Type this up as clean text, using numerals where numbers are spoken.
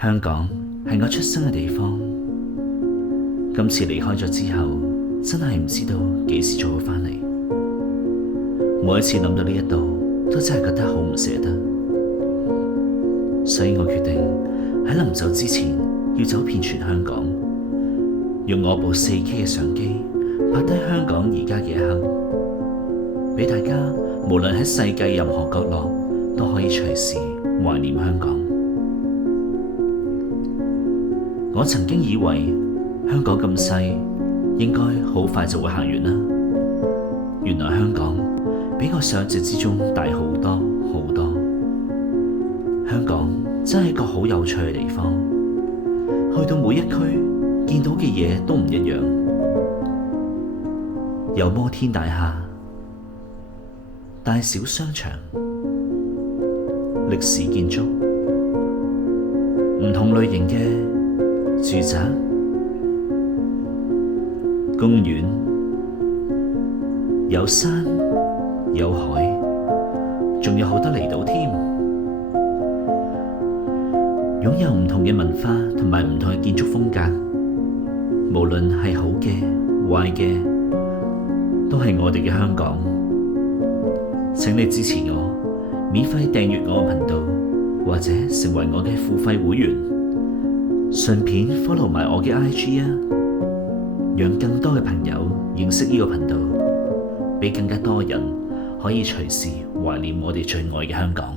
香港係我出生嘅地方，今次離開咗之後，真係唔知道幾時再會返嚟。每一次諗到呢一度，都真係覺得好唔捨得，所以我決定喺臨走之前要走遍全香港，用我部 4K 嘅相機拍低香港而家嘅一刻，俾大家無論喺世界任何角落都可以隨時懷念香港。我曾經以為香港咁細，應該好快就會行完啦。原來香港比我想象之中大好多好多。香港真係一個好有趣嘅地方，去到每一區見到嘅嘢都唔一樣，有摩天大廈、大小商場、歷史建築、唔同類型嘅住宅、公園，有山有海，仲有好多離島添。擁有唔同嘅文化同埋唔同嘅建築風格，無論係好嘅壞嘅，都係我哋嘅香港。請你支持我，免費訂閱我嘅頻道，或者成為我嘅付費會員，順便 follow 埋我嘅 IG 啊，讓更多嘅朋友認識呢個頻道，俾更加多人可以隨時懷念我哋最愛嘅香港。